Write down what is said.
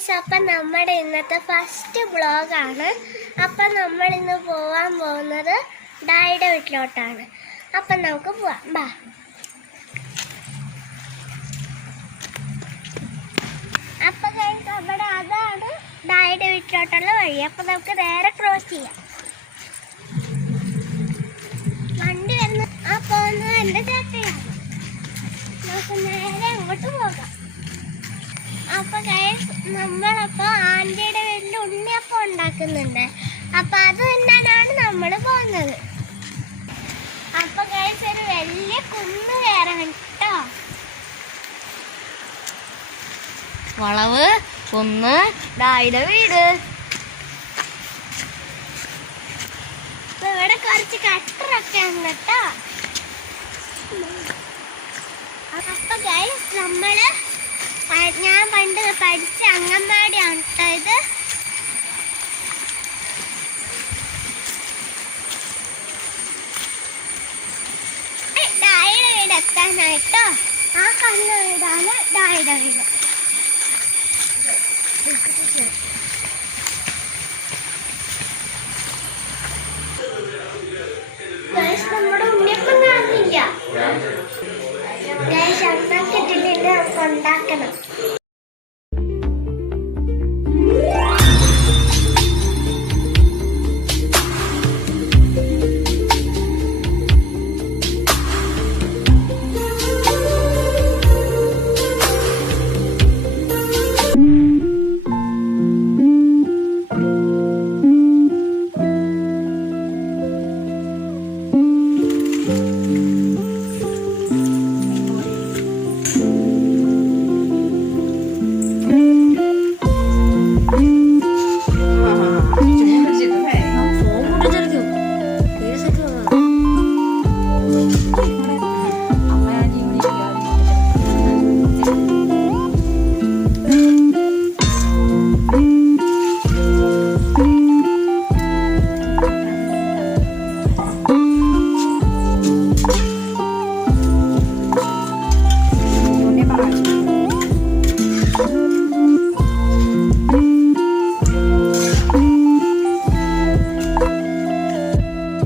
Guys, അപ്പം നമ്മുടെ ഇന്നത്തെ ഫസ്റ്റ് വ്ളോഗാണ്. അപ്പം നമ്മൾ ഇന്ന് പോകാൻ പോകുന്നത് ഡായിയുടെ വീട്ടിലോട്ടാണ്. അപ്പം നമുക്ക് പോവാം, ബാ. അപ്പം ഗൈസ്, അവിടെ അതാണ് ഡായിയുടെ വീട്ടിലോട്ടുള്ള വഴി. അപ്പം നമുക്ക് നേരെ ക്രോസ് ചെയ്യാം. വണ്ടി വരുന്ന ആ പോകുന്നത് എൻ്റെ ചേട്ടയാണ്. നമുക്ക് നേരെ അങ്ങോട്ട് പോകാം. അപ്പൊ ഗൈസ്, നമ്മളപ്പോ ആന്റിയുടെ വീട്ടിൽ ഉണ്ണിയപ്പം ഉണ്ടാക്കുന്നുണ്ട്. അപ്പൊ അത് തിന്നാനാണ് നമ്മൾ പോകുന്നത്. അപ്പൊ ഗൈസ്, ഒരു വലിയ കുന്ന് കയറാൻ കേട്ടോ. വളവ്, കുന്ന്, ഡായിയുടെ വീട്. ഇവിടെ കുറച്ച് കട്ടറൊക്കെ ഉണ്ട് കേട്ടോ. അപ്പൊ ഗൈസ്, ഞാൻ പണ്ട് പഠിച്ച അംഗൻവാടിയാണ് കേട്ടോ ഇത്. ഡായിയുടെ വീട് എത്താനായിട്ടോ. ആ കല്ല് വീടാണ് ഡായിയുടെ വീട്.